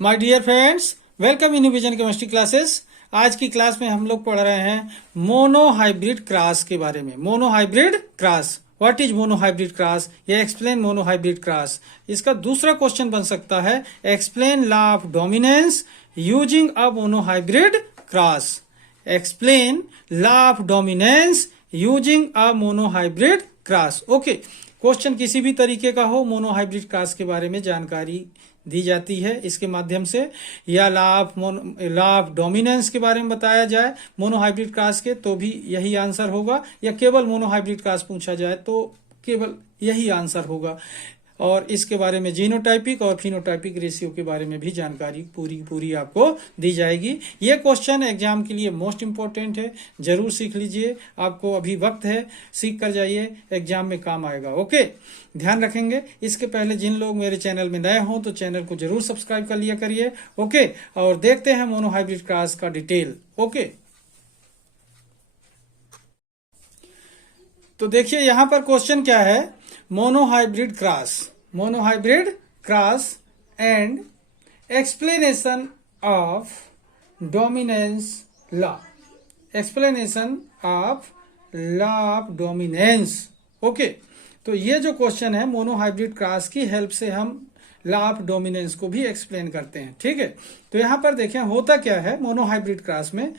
My dear friends, welcome in vision chemistry classes. आज की class में हम लोग पढ़ रहे हैं मोनोहाइब्रिड क्रॉस के बारे में। Monohybrid cross, what is monohybrid cross या एक्सप्लेन मोनोहाइब्रिड क्रॉस। इसका दूसरा क्वेश्चन बन सकता है explain law of dominance using a monohybrid cross. Explain law of dominance using a monohybrid cross. Okay, question किसी भी तरीके का हो, मोनोहाइब्रिड क्रॉस के बारे में जानकारी दी जाती है इसके माध्यम से, या लॉ ऑफ डोमिनेंस के बारे में बताया जाए मोनोहाइब्रिड क्रॉस के तो भी यही आंसर होगा, या केवल मोनोहाइब्रिड क्रॉस पूछा जाए तो केवल यही आंसर होगा। और इसके बारे में जीनोटाइपिक और फिनोटाइपिक रेशियो के बारे में भी जानकारी पूरी आपको दी जाएगी। ये क्वेश्चन एग्जाम के लिए मोस्ट इंपॉर्टेंट है, जरूर सीख लीजिए। आपको अभी वक्त है, सीख कर जाइए, एग्जाम में काम आएगा। ओके, ध्यान रखेंगे। इसके पहले जिन लोग मेरे चैनल में नए हों तो चैनल को जरूर सब्सक्राइब कर लिया करिए। ओके, और देखते हैं मोनोहाइब्रिड क्रॉस का डिटेल। ओके, तो देखिए यहां पर क्वेश्चन क्या है, monohybrid cross and explanation of dominance law. Explanation of law of dominance. Okay, तो ये जो क्वेश्चन है मोनोहाइब्रिड क्रॉस की हेल्प से हम लॉ ऑफ डोमिनेंस को भी एक्सप्लेन करते हैं। ठीक है, तो यहां पर देखें होता क्या है मोनोहाइब्रिड क्रॉस में,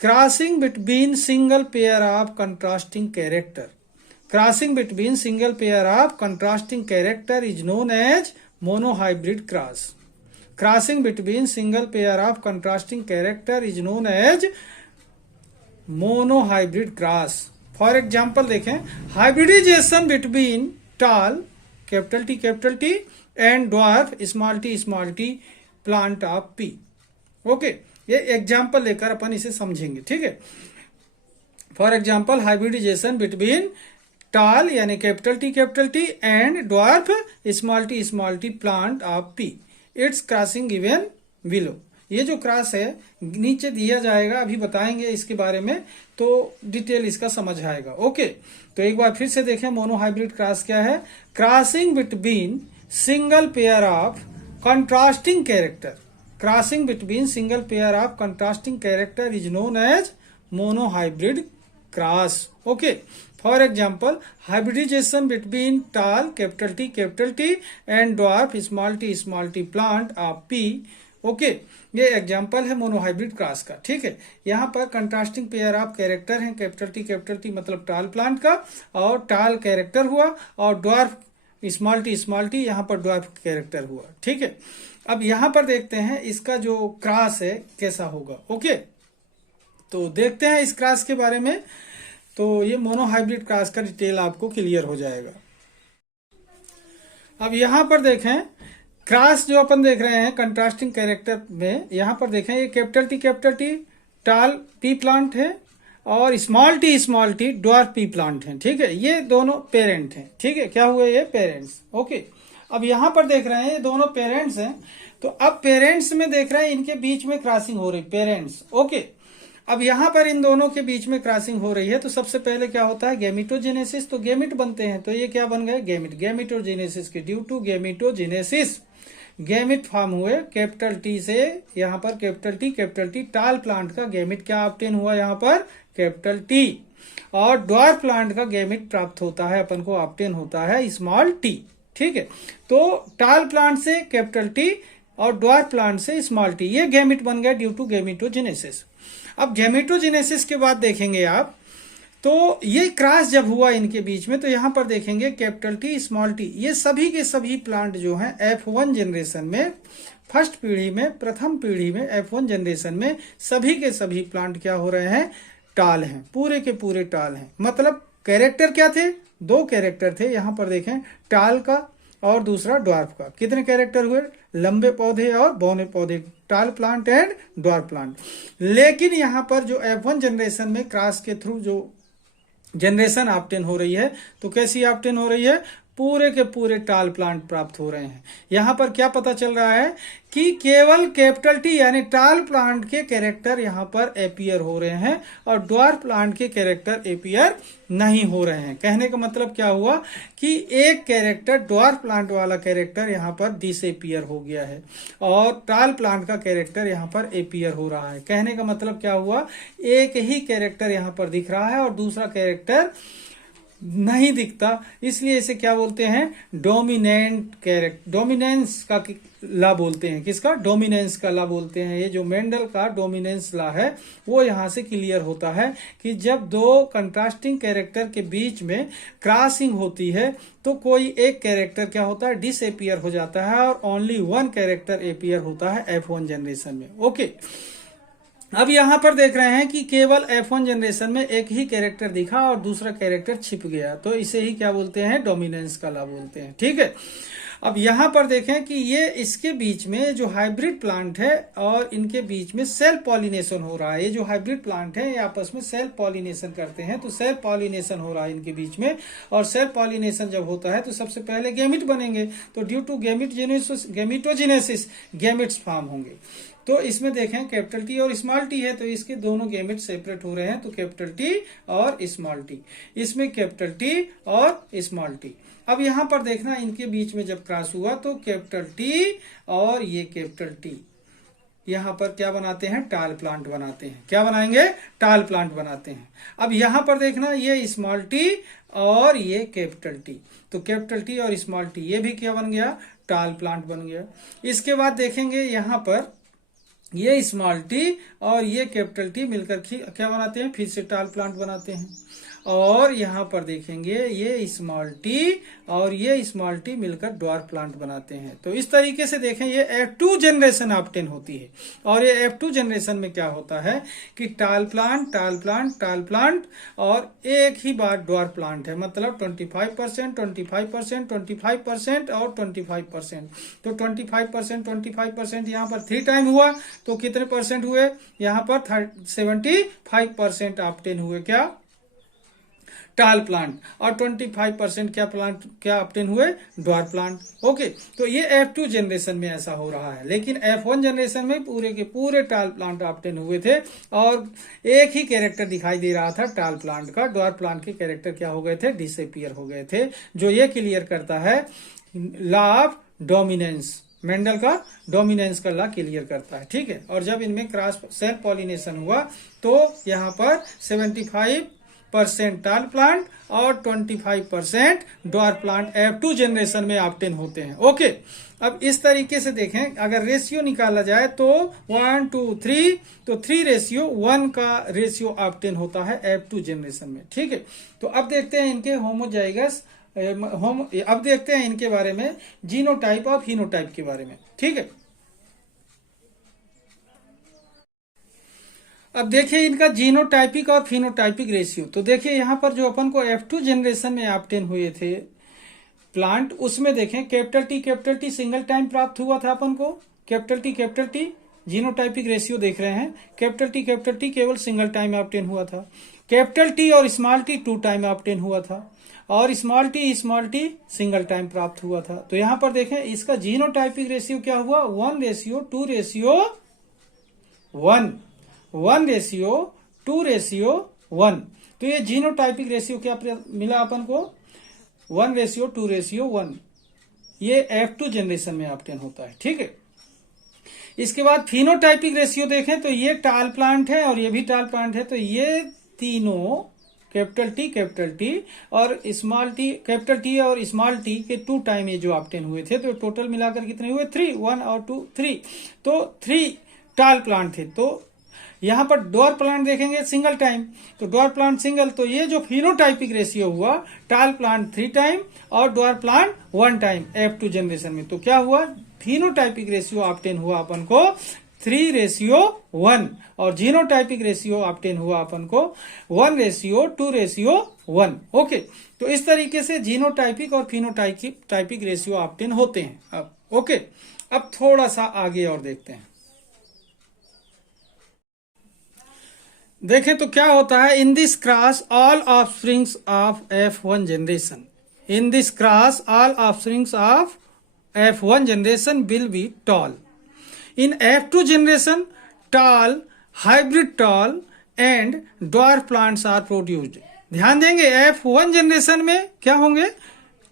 crossing between single pair of contrasting character. Crossing between single pair of contrasting character is known as monohybrid cross. Crossing between single pair of contrasting character is known as monohybrid cross. For example देखें, hybridization between tall capital T and dwarf small t plant of P. Okay, ये example लेकर अपन इसे समझेंगे। ठीक है, for example hybridisation between टाल यानी capital T and dwarf small T plant of P, it's crossing given below. ये जो क्रॉस है नीचे दिया जाएगा, अभी बताएंगे इसके बारे में तो डिटेल इसका समझ आएगा। ओके, तो एक बार फिर से देखें मोनोहाइब्रिड क्रॉस क्या है। Crossing between single pair of contrasting character, crossing between single pair of contrasting character is known as monohybrid cross. Okay, for example hybridisation between tall capital T and dwarf small T plant of P. Okay, ये example है monohybrid cross का। ठीक है, यहाँ पर contrasting pair of character है, capital T मतलब tall plant का, और टाल कैरेक्टर हुआ, और ड्वार्फ स्मॉल टी यहाँ पर ड्वार्फ कैरेक्टर हुआ। ठीक है, अब यहाँ पर देखते हैं इसका जो क्रॉस है कैसा होगा। ओके, तो देखते हैं इस क्रॉस के बारे में, तो ये मोनोहाइब्रिड क्रॉस का डिटेल आपको क्लियर हो जाएगा। अब यहां पर देखें क्रॉस जो अपन देख रहे हैं कंट्रास्टिंग कैरेक्टर में, यहां पर देखें ये कैपिटल टी टाल पी प्लांट है और small T dwarf P plant है। ठीक है, ये दोनों पेरेंट हैं। ठीक है, क्या हुए ये पेरेंट्स। ओके, अब यहां पर देख रहे हैं ये दोनों पेरेंट्स हैं, तो अब पेरेंट्स में देख रहे हैं इनके बीच में क्रॉसिंग हो रही, पेरेंट्स। ओके, अब यहां पर इन दोनों के बीच में क्रॉसिंग हो रही है, तो सबसे पहले क्या होता है गैमेटोजेनेसिस, तो गैमेट बनते हैं। तो ये क्या बन गए गैमेट, गैमेटोजेनेसिस के due to gametogenesis gamete form हुए कैपिटल टी से। यहां पर कैपिटल टी टाल प्लांट का गैमेट क्या ऑब्टेन हुआ, यहां पर कैपिटल टी, और ड्वार्फ प्लांट का गैमेट प्राप्त होता है अपन को, ऑब्टेन होता है स्मॉल टी। ठीक है, तो टाल प्लांट से कैपिटल टी और ड्वार्फ प्लांट से स्मॉल टी, ये गैमेट बन गया ड्यू टू गैमेटोजेनेसिस। अब गैमेटोजेनेसिस के बाद देखेंगे आप, तो ये क्रॉस जब हुआ इनके बीच में, तो यहां पर देखेंगे कैपिटल टी स्मॉल टी, ये सभी के सभी प्लांट जो हैं F1 जनरेशन में, फर्स्ट पीढ़ी में, प्रथम पीढ़ी में F1 जनरेशन में सभी के सभी प्लांट क्या हो रहे हैं, टाल हैं, पूरे के पूरे टाल हैं। मतलब कैरेक्टर क्या थे, दो कैरेक्टर थे। यहां पर देखें टाल का और दूसरा ड्वार्फ का, कितने कैरेक्टर हुए, लंबे पौधे और बौने पौधे, टाल प्लांट एंड ड्वार्फ प्लांट। लेकिन यहां पर जो F1 जनरेशन में क्रॉस के थ्रू जो जनरेशन ऑब्टेन हो रही है, तो कैसी ऑब्टेन हो रही है, पूरे के पूरे टाल प्लांट प्राप्त हो रहे हैं। यहाँ पर क्या पता चल रहा है कि केवल कैपिटल टी यानी टाल प्लांट के कैरेक्टर यहाँ पर अपीयर हो रहे हैं और ड्वार्फ प्लांट के कैरेक्टर अपीयर नहीं हो रहे हैं। कहने का मतलब क्या हुआ कि एक कैरेक्टर ड्वार्फ प्लांट वाला कैरेक्टर यहाँ पर डिसअपीयर हो गया है और टाल प्लांट का कैरेक्टर यहाँ पर अपीयर हो रहा है। कहने का मतलब क्या हुआ, एक ही कैरेक्टर यहाँ पर दिख रहा है और दूसरा कैरेक्टर नहीं दिखता, इसलिए इसे क्या बोलते हैं, डोमिनेंट कैरेक्टर, डोमिनेंस का ला बोलते हैं। किसका, डोमिनेंस का ला बोलते हैं। ये जो मेंडल का डोमिनेंस ला है वो यहाँ से क्लियर होता है कि जब दो कंट्रास्टिंग कैरेक्टर के बीच में क्रॉसिंग होती है तो कोई एक कैरेक्टर क्या होता है, डिसअपीयर हो जाता है और ओनली वन कैरेक्टर अपीयर होता है F1 जनरेशन में। ओके, अब यहां पर देख रहे हैं कि केवल F1 जनरेशन में एक ही कैरेक्टर दिखा और दूसरा कैरेक्टर छिप गया, तो इसे ही क्या बोलते हैं, डोमिनेंस का ला बोलते हैं। ठीक है, अब यहां पर देखें कि ये इसके बीच में जो हाइब्रिड प्लांट है और इनके बीच में सेल्फ पॉलिनेशन हो रहा है। ये जो हाइब्रिड प्लांट है ये आपस में सेल्फ पॉलिनेशन करते हैं, तो सेल्फ पॉलिनेशन हो रहा है इनके बीच में। और सेल्फ पॉलिनेशन जब होता है तो सबसे पहले गैमिट बनेंगे, तो due to gametogenesis gametes form होंगे। तो इसमें देखें कैपिटल टी और स्मॉल टी है, तो इसके दोनों गैमेट सेपरेट हो रहे हैं, तो कैपिटल टी और स्मॉल टी, इसमें कैपिटल टी और स्मॉल टी। अब यहां पर देखना इनके बीच में जब क्रॉस हुआ तो कैपिटल टी और ये कैपिटल टी यहां पर क्या बनाते हैं, टाल प्लांट बनाते हैं। क्या बनाएंगे, टाल प्लांट बनाते हैं। अब यहां पर देखना ये स्मॉल टी और ये कैपिटल टी, तो कैपिटल टी और स्मॉल टी ये भी क्या बन गया, टाल प्लांट बन गया। इसके बाद देखेंगे यहां पर ये स्मॉल टी और ये कैपिटल टी मिलकर क्या बनाते हैं, फिर से टाल प्लांट बनाते हैं। और यहाँ पर देखेंगे ये स्मॉल टी और ये स्मॉल टी मिलकर ड्वार्फ प्लांट बनाते हैं। तो इस तरीके से देखें ये F2 जनरेशन ऑब्टेन होती है। और ये F2 जनरेशन में क्या होता है कि टाल प्लांट, टाल प्लांट, टाल प्लांट और एक ही बार ड्वार्फ प्लांट है, मतलब 25%, 25%, 25% और 25%। तो 25%, 25% यहाँ पर 3 टाइम हुआ, तो कितने परसेंट हुए, यहाँ पर 75% ऑब्टेन हुए क्या, टाल प्लांट, और 25% क्या ऑब्टेन हुए, ड्वार्फ प्लांट। ओके, तो ये F2 जनरेशन में ऐसा हो रहा है, लेकिन F1 जनरेशन में पूरे के पूरे टाल प्लांट ऑब्टेन हुए थे और एक ही कैरेक्टर दिखाई दे रहा था टाल प्लांट का। ड्वार्फ प्लांट के कैरेक्टर क्या हो गए थे, डिसअपीयर हो गए थे, जो ये क्लियर करता है लॉ ऑफ डोमिनेंस, मेंडल का डोमिनेंस का लॉ क्लियर करता है। ठीक है, और जब इनमें क्रॉस सेल्फ पॉलिनेशन हुआ तो यहाँ पर 75% टाल प्लांट और 25% ड्वार्फ प्लांट F2 जनरेशन में ऑब्टेन होते हैं। ओके, अब इस तरीके से देखें, अगर रेशियो निकाला जाए तो 1 2 3, तो 3:1 का रेशियो ऑब्टेन होता है F2 जनरेशन में। ठीक है, तो अब देखते हैं इनके होमोजाइगस अब देखते हैं इनके बारे में, जीनोटाइप और फिनोटाइप के बारे में। ठीक है, अब देखिए इनका जीनोटाइपिक और फिनोटाइपिक रेशियो। तो देखिए यहाँ पर जो अपन को F2 जनरेशन में ऑब्टेन हुए थे प्लांट, उसमें देखें कैपिटल टी सिंगल टाइम प्राप्त हुआ था अपन को, कैपिटल टी जीनोटाइपिक रेशियो देख रहे हैं, कैपिटल टी केवल सिंगल टाइम ऑब्टेन हुआ था। कैपिटल टी और स्मॉल टी 2 टाइम ऑब्टेन हुआ था और स्मॉल टी सिंगल टाइम प्राप्त हुआ था। तो यहाँ पर देखें इसका जीनोटाइपिक रेशियो क्या हुआ, 1:2:1, 1:2:1। तो ये जीनोटाइपिक रेशियो क्या मिला अपन को, 1:2:1। ये F2 जनरेशन में ऑब्टेन होता है। ठीक है, इसके बाद फिनोटाइपिक रेशियो देखें तो ये टाल प्लांट है और ये भी टाल प्लांट है, तो ये तीनों कैपिटल टी और स्मॉल टी, कैपिटल टी और स्मॉल टी के 2 टाइम ये जो ऑब्टेन हुए थे, तो टोटल मिलाकर कितने हुए, 3, 1 और 2, 3। तो 3 टाल प्लांट थे। तो यहाँ पर ड्वार्फ प्लांट देखेंगे सिंगल टाइम, तो ड्वार्फ प्लांट सिंगल, तो ये जो फिनोटाइपिक रेशियो हुआ, टाल प्लांट 3 टाइम और dwarf plant 1 time F2 generation में, तो क्या हुआ, फिनोटाइपिक रेशियो ऑब्टेन हुआ अपन को 3:1 और जीनोटाइपिक रेशियो ऑब्टेन हुआ अपन को 1:2:1। ओके, तो इस तरीके से जीनोटाइपिक और फिनोटाइपिक रेशियो ऑब्टेन होते हैं। अब ओके, अब थोड़ा सा आगे और देखते हैं। देखें तो क्या होता है, in this cross all offsprings of F1 generation, In this class, all offsprings of F1 generation will be tall. In F2 generation, tall, hybrid tall and dwarf plants are produced. ध्यान देंगे F1 जनरेशन में क्या होंगे,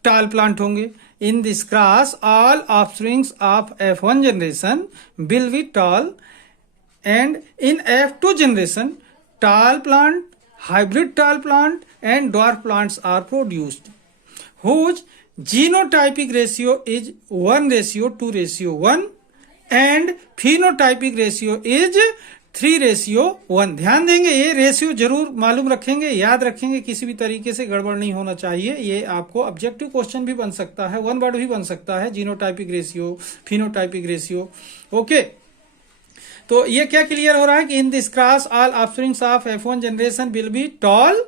tall plant होंगे. In this class, all offsprings of F1 generation will be tall, and in F2 generation, tall plant, hybrid tall plant and dwarf plants are produced, whose genotypic ratio is 1:2:1 and phenotypic ratio is 3:1. ध्यान देंगे, ये ratio जरूर मालूम रखेंगे, याद रखेंगे, किसी भी तरीके से गड़बड़ नहीं होना चाहिए. ये आपको ऑब्जेक्टिव क्वेश्चन भी बन सकता है, वन वर्ड भी बन सकता है, genotypic ratio, phenotypic ratio. Okay, तो ये क्या क्लियर हो रहा है कि in this class all offsprings of F1 generation will be toll.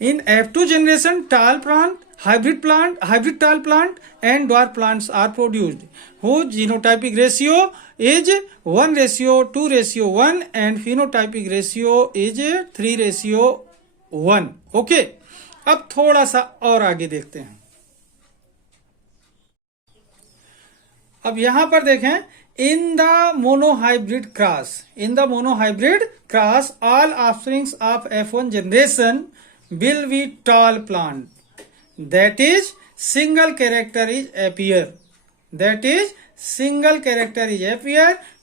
In F2 generation, tall plant, hybrid tall plant and dwarf plants are produced, whose genotypic ratio is 1:2:1 and phenotypic ratio is 3:1. Okay, अब थोड़ा सा और आगे देखते हैं. अब यहां पर देखें, in the monohybrid class, all offsprings of F1 generation will be tall plant. That is, single character is appear.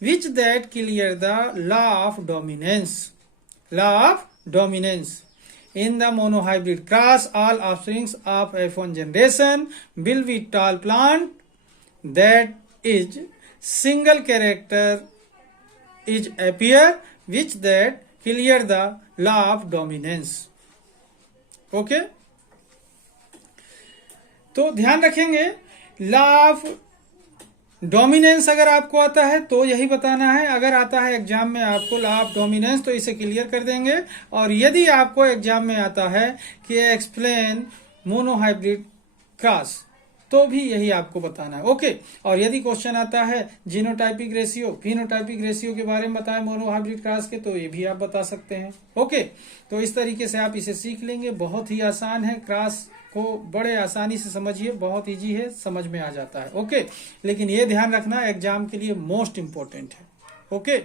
Which that clear the law of dominance. In the monohybrid class, all offsprings of F1 generation will be tall plant. That is, single character is appear, which that clear the law of dominance. Okay, तो ध्यान रखेंगे, law of dominance अगर आपको आता है तो यही बताना है. अगर आता है एग्जाम में आपको लॉ ऑफ डोमिनेंस, तो इसे क्लियर कर देंगे. और यदि आपको एग्जाम में आता है कि एक्सप्लेन मोनोहाइब्रिड क्रॉस, तो भी यही आपको बताना है. ओके, और यदि क्वेश्चन आता है जीनोटाइपिक रेशियो, फिनोटाइपिक रेशियो के बारे में बताएं मोनोहाइब्रिड क्रॉस के, तो ये भी आप बता सकते हैं. ओके, तो इस तरीके से आप इसे सीख लेंगे. बहुत ही आसान है, क्रॉस को बड़े आसानी से समझिए, बहुत इजी है, समझ में आ जाता है. ओके, लेकिन ये ध्यान रखना एग्जाम के लिए मोस्ट इंपॉर्टेंट है. ओके.